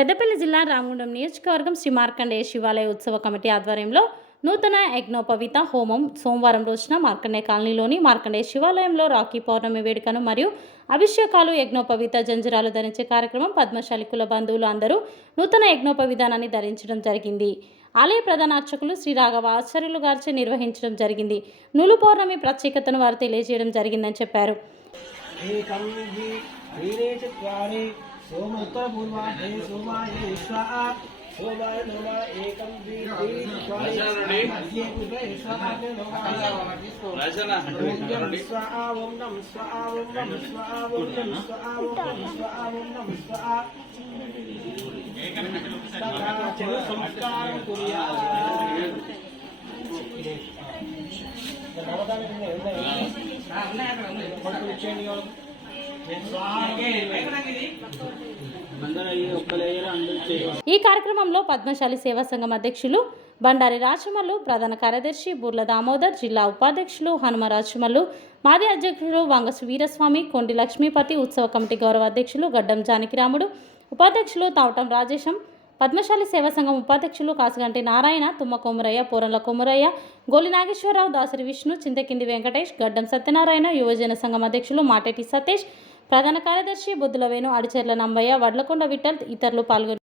పెద్దపల్లి జిల్లా రామగుండం నియోజకవర్గం శ్రీ మార్కండేయ శివాలయ ఉత్సవ కమిటీ ఆధ్వర్యంలో నూతన యజ్ఞోపవీత హోమం సోమవారం రోజున మార్కండేయ కాలనీలోని మార్కండేయ శివాలయంలో రాఖీ పౌర్ణమి వేడుకను మరియు అభిషేకాలు యజ్ఞోపవీత జంజరాలు ధరించే కార్యక్రమం పద్మశాలి కుల బంధువులు అందరూ నూతన యజ్ఞోపవీతానాన్ని ధరించడం జరిగింది. ఆలయ ప్రధాన అర్చకులు శ్రీ రాఘవ ఆచార్యులు గారిచే నిర్వహించడం జరిగింది. నూలు పౌర్ణమి ప్రత్యేకతను వారు తెలియజేయడం జరిగిందని చెప్పారు. सोमोत्तर पूर्वाधे सोमाय स्वाहा सोमाय नमः एकं द्वि पुष्पे स्वाहा नमः स्वाहा ओम नमः स्वाहा ओम नमः स्वाहा ओम नमः स्वाहा ओम नमः स्वाहा ओम नमः स्वाहा चलो संस्कार कुर्या ఈ కార్యక్రమంలో పద్మశాలి సేవా సంఘం అధ్యక్షులు బండారి రాచమల్లు, ప్రధాన కార్యదర్శి బుర్ల దామోదర్, జిల్లా ఉపాధ్యక్షులు హనుమ రాచమల్లు, మాజీ అధ్యక్షులు వంగసు వీరస్వామి, కొండి లక్ష్మీపతి, ఉత్సవ కమిటీ గౌరవ అధ్యక్షులు గడ్డం జానకిరాముడు, ఉపాధ్యక్షులు తావటం రాజేశం, పద్మశాలి సేవా సంఘం ఉపాధ్యక్షులు కాసుగంటి నారాయణ, తుమ్మ కొమురయ్య, పూరంల కొమురయ్య, గోలి నాగేశ్వరరావు, దాసరి విష్ణు, చింతకింది వెంకటేష్, గడ్డం సత్యనారాయణ, యువజన సంఘం అధ్యక్షులు మాటేటి సతీష్, ప్రధాన కార్యదర్శి బుద్ధుల వేణు, అడిచెర్ల నంబయ్య, వడ్లకొండ విఠల్ ఇతరులు పాల్గొన్నారు.